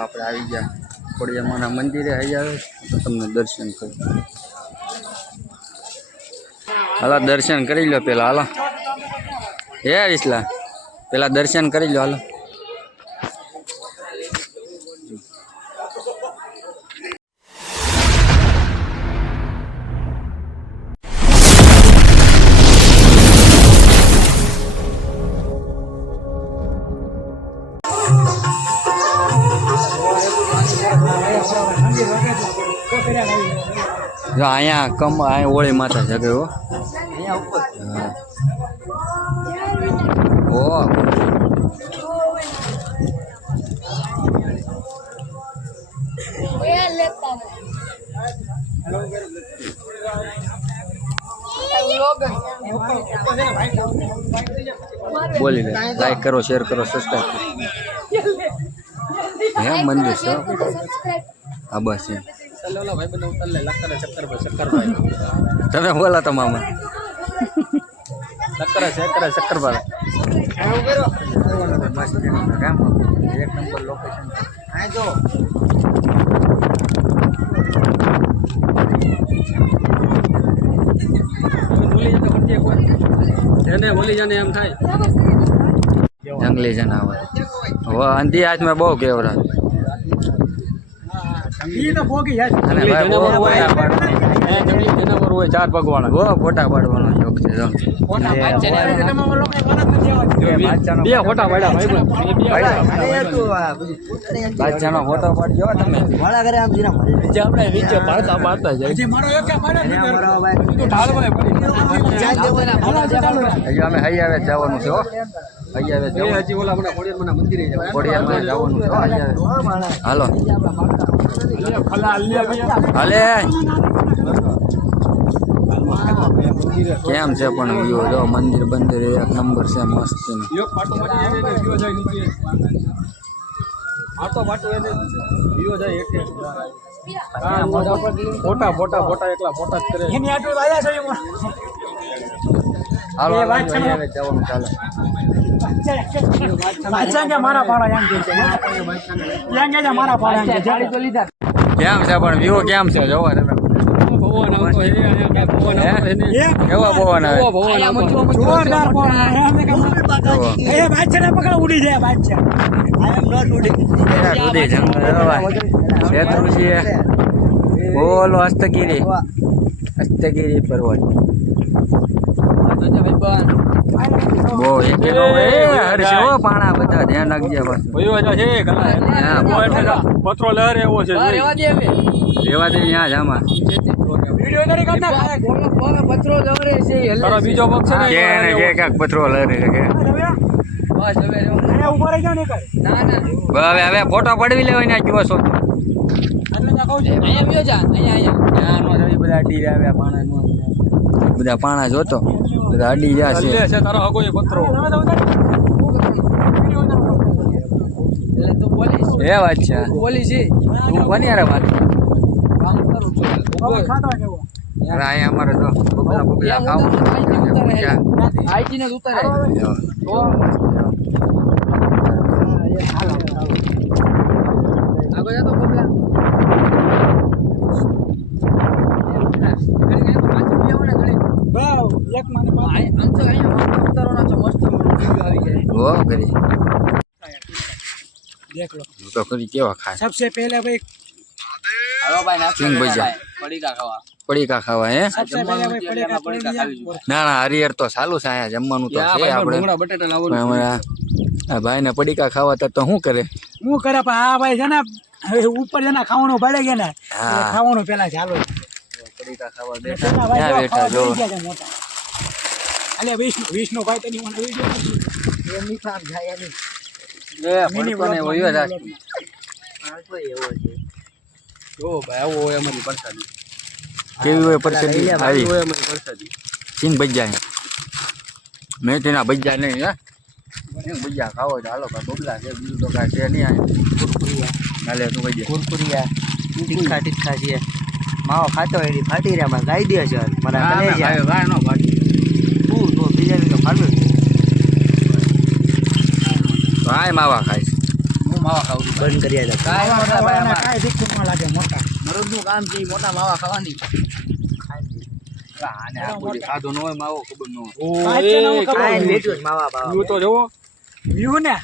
આપણે આવી ગયા ખોડિયામાના મંદિરે આવી આવે તો તમને દર્શન કરું. હાલો દર્શન કરી લો પેલા. હાલો હે વિસલા પેલા દર્શન કરી લો. હાલો જો અહીંયા અહીંયા હોળી માતા જગે હો. ઓ બોલી લે. લાઈક કરો, શેર કરો, સબસ્ક્રાઈબ કરો. હે મંદિર છે હા બસ એમ. તમે બોલા તો મામા શક્કરભાઈ એક નંબર લોકેશન. જંગલી જનાવર અંધી હાથમાં બહુ કેવરા. ચાર પગવાળા ફોટા પાડવાનો શોખ છે. બે ફોટા પાડ્યા બાદશાહનો ફોટો પાડજો તમે. આપણે નીચે પાડતા પાડતા જાય. હજુ અમે હૈયાવે જવાનું છે. હૈયાવે ખોડિયારમાં જવાનું છે. હાલો હાલે કેમ છે પણ વ્યૂ જો મંદિર બંદિર એક નંબર છે મસ્ત છે. ફોટા ફોટા ફોટા એકલા ફોટા જ કરે. હાલો જવાનું ચાલે. કેમ છે પણ વ્યૂ કેમ છે જોવા તમે. કેવો પવન આવે. બોલો હસ્તગીરી પર્વત બહુ પાણા બધા ધ્યાન રાખજે. પથરો લહેર એવો છે રેવા દે ત્યાં જ આમાં. બીજો પક્ષ છે પથરો લહેરે છે. હવે ફોટો પડવી લેવાય ને જુઓ છો બધા પાણા જોતો બધા અડી ગયા છે. એ વાત છે તું કોની યાર વાત અહીંયા અમારે તો બગલા બગલા ખાવું तो करी केवा खाए. सबसे पहले भाई हेलो भाई किंग भैया पડીકા ખાવા હે. सबसे पहले भाई पડીકા ના ના હરિયર તો ચાલુ છે અહીંયા જમવાનું તો છે આપણે બટેટા લાવવાનું. આ ભાઈ ને પડીકા ખાવા તો શું કરે પણ આ ભાઈ છે ને ઉપર જના ખાવાનું ભળે ગયા ને ખાવાનું પેલા ચાલુ પડીકા ખાવા બેઠા ત્યાં બેઠા જો. અલે વિષ્ણુ ભાઈ તની મને વિડિયો એ મીઠા જાય એની મિની કોને હોયો જ આતો એવો છે. જો ભાઈ આવો હોય અમારી પરસાદી કેવી હોય પરસાદી આવી હોય અમારી પરસાદી. સિંગ ભજીયા મેથીના ભજીયા નહીં હે સિંગ ભજીયા ખાવો તો હાલો કા બબલા છે બીજું તો કાંઈ છે નહીં. કુરકુરિયા હાલે તું ભજીયા કુરકુરિયા તીખા તીખા છે. માવો ખાતો હોય એની ફાટી રહ્યા માં ગાઈ દે છે મારા કલેજા ગાય નો ફાટી તું તો બીજા તો ફાટું ભાઈ માવા ખાઈશ હું માવા ખાવું બંધ કરી આલે કાંઈ મોટા ભાઈ અમારે કાંઈ ભીખું ન લાગે મોટા મરદનું કામ છે ઈ મોટા માવા ખાવાની આને આ કોઈ ખાધો ન હોય માવો ખબર ન હોય કાંઈ બેઠું જ માવા બાવા વ્યૂ તો જોવો વ્યૂ ને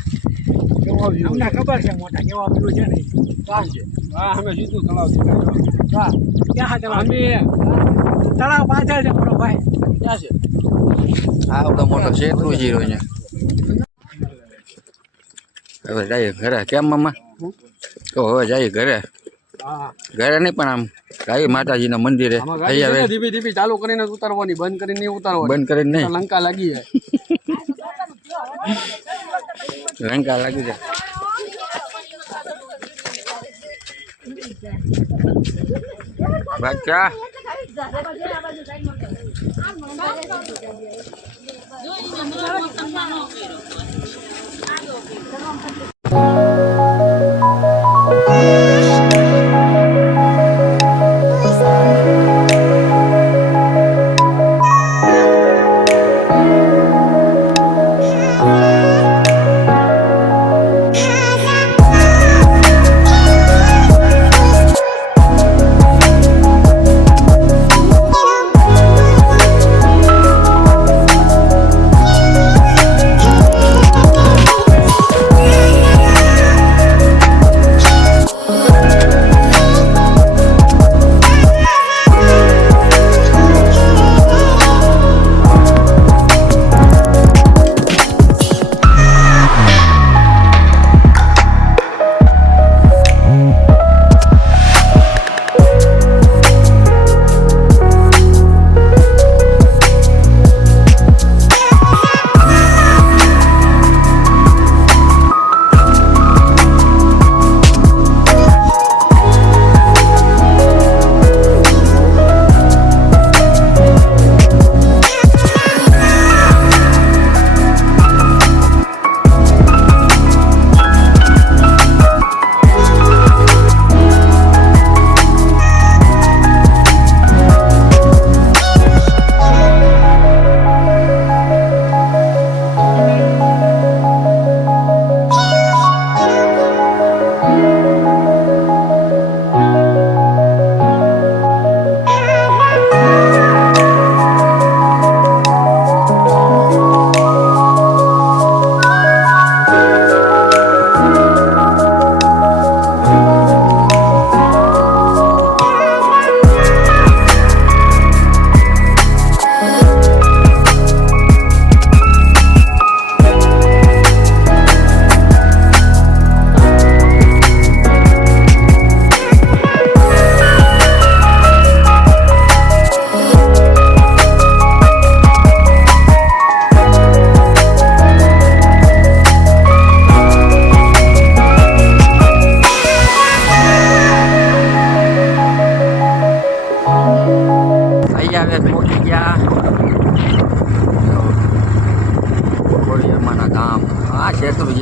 કેવો વ્યૂ અમને ખબર છે મોટા કેવો વ્યૂ છે ને કામ છે હા અમે સીધું તળાવ દેખાય હા ક્યાં તળાવ અમે તળાવ પાછળ છે મોટો ભાઈ ક્યાં છે આ આવડો મોટો શેત્રુ જીરો છે હવે જઈએ ઘરે કેમ મામા તો હવે જઈએ ઘરે હા ઘરે નહીં પણ આમ જઈએ માતાજીના મંદિરે થઈ આવે ધીમી ધીમી ચાલુ કરીને ઉતારવાની બંધ કરીને નહીં ઉતારવાની બંધ કરીને નહીં લંકા લાગી જાય લંકા લાગી જાય બાદશાહ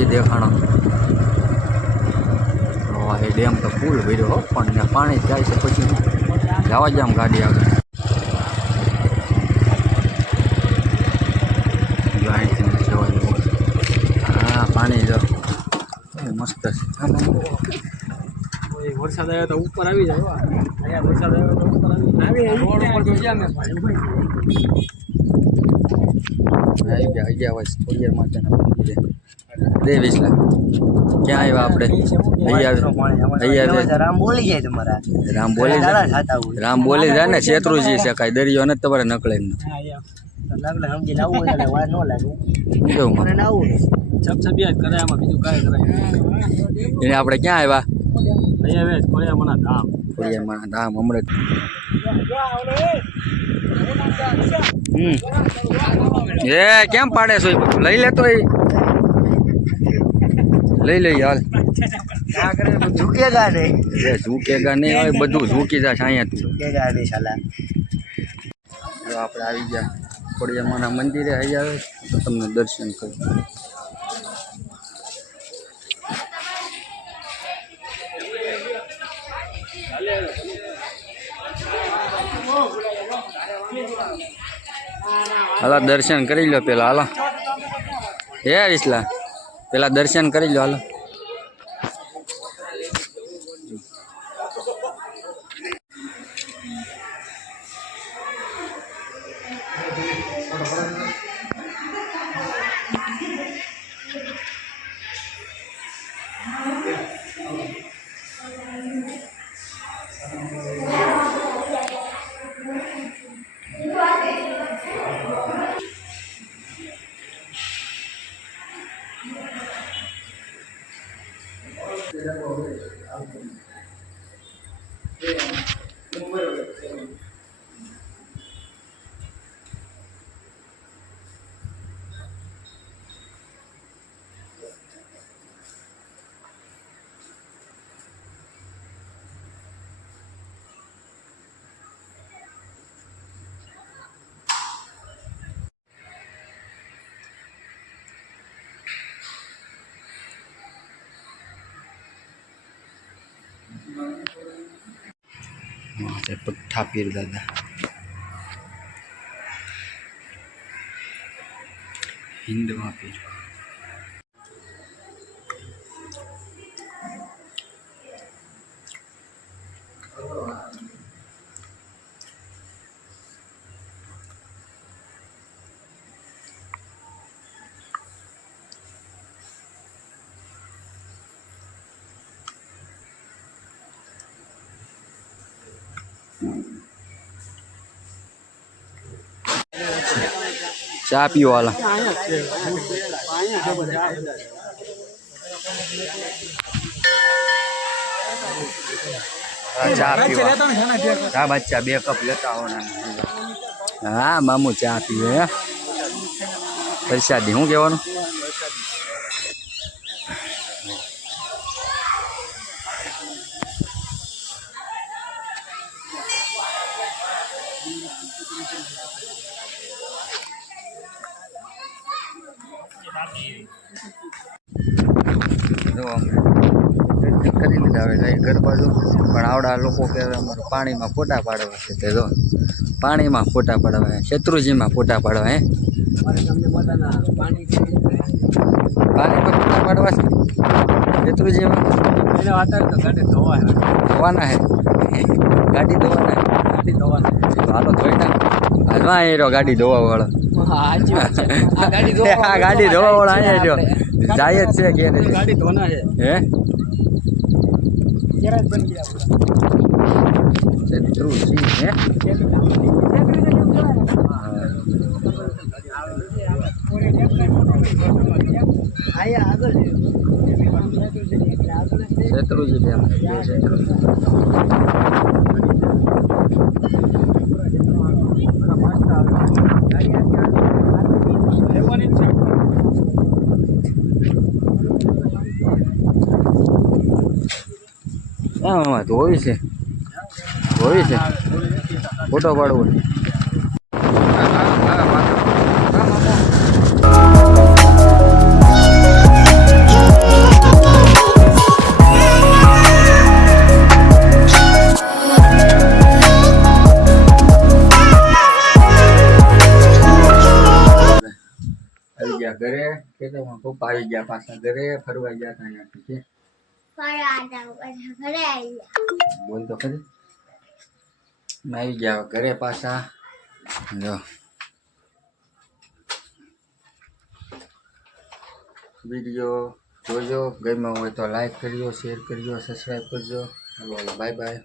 દેખાણો એ ડેમ તો ફૂલ ભર્યો હો પણ ત્યાં પાણી જાય છે પછી જવા જ આમ ગાડી આવે હા પાણી જો મસ્ત છે વરસાદ આવ્યો તો ઉપર આવી જાય અહીંયા વરસાદ આવ્યો તો ઉપર આવી રોડ ઉપર તો જ્યાં મેં આવી ગયા હોય થોડી માતાના મંદિરે દેવીસલા ક્યાં આવ્યા આપણે રામ બોલી જાય તમારા રામ બોલી જાય ને શેત્રુજી છે કાંઈ દરિયો નથી તમારે નકળે સમજીને આવું એટલે વાર ન લાગે કેવું મને આવું છબછબિયાત કરે આમાં બીજું કાંઈ કરાય એને આપણે ક્યાં આવ્યા અહીંયા ખોડિયામાના ધામ ખોડિયામાના ધામ હમણાં એ કેમ પાડે છો લઈ લેતો લઈ લઈ હાલ ઝૂકેગા નહીં ઝૂકેગા નહીં હોય બધું ઝૂકી જશે અહીંયાથી ઝૂકેગા નહીં સાલા આપણે આવી ગયા ખોડિયામાના મંદિરે આવી આવે તો તમને દર્શન કરું હાલો દર્શન કરી લો પેલા હાલો હે વિસલા પેલા દર્શન કરી લો હાલો પઠ્ઠા પીર દાદા હિન્દવા પીર ચા પીવો વાલા ચા પીવા ચા બચ્ચા 2 કપ લેતા આવવાના હા મામુ ચા પીવે હે પ્રસાદી શું કહેવાનું કરી લીધા હવે જાય ઘર બાજુ પણ આવડા લોકો કે અમારે પાણીમાં ફોટા પાડવા છે તે જો પાણીમાં ફોટા પાડવા શત્રુજીમાં ફોટા પાડવા હે પાણીમાં ફોટા પાડવા છે શત્રુજીમાં ધોવાના હે ગાડી ધોવાના હાલો ધોઈ ના હાલવા એ રહ્યો ગાડી ધોવા વાળો આ ગાડી ધોવા વાળો અહીંયા રહ્યો જાય જ છે કે ગાડી ધોના છે હે શત્રુજી હે શત્રુજી બેન ધોવી છે ફોટો પાડવો આવી ગયા ઘરે ખેતરમાં પપ્પા આવી ગયા પાછા ઘરે ફરવા ગયા હતા અહીંયાથી બોલ તો ખરી આવી ગયા ઘરે પાછા જો વિડીયો જોજો ગમ્યો હોય તો લાઈક કરજો શેર કરજો સબસ્ક્રાઈબ કરજો બાય બાય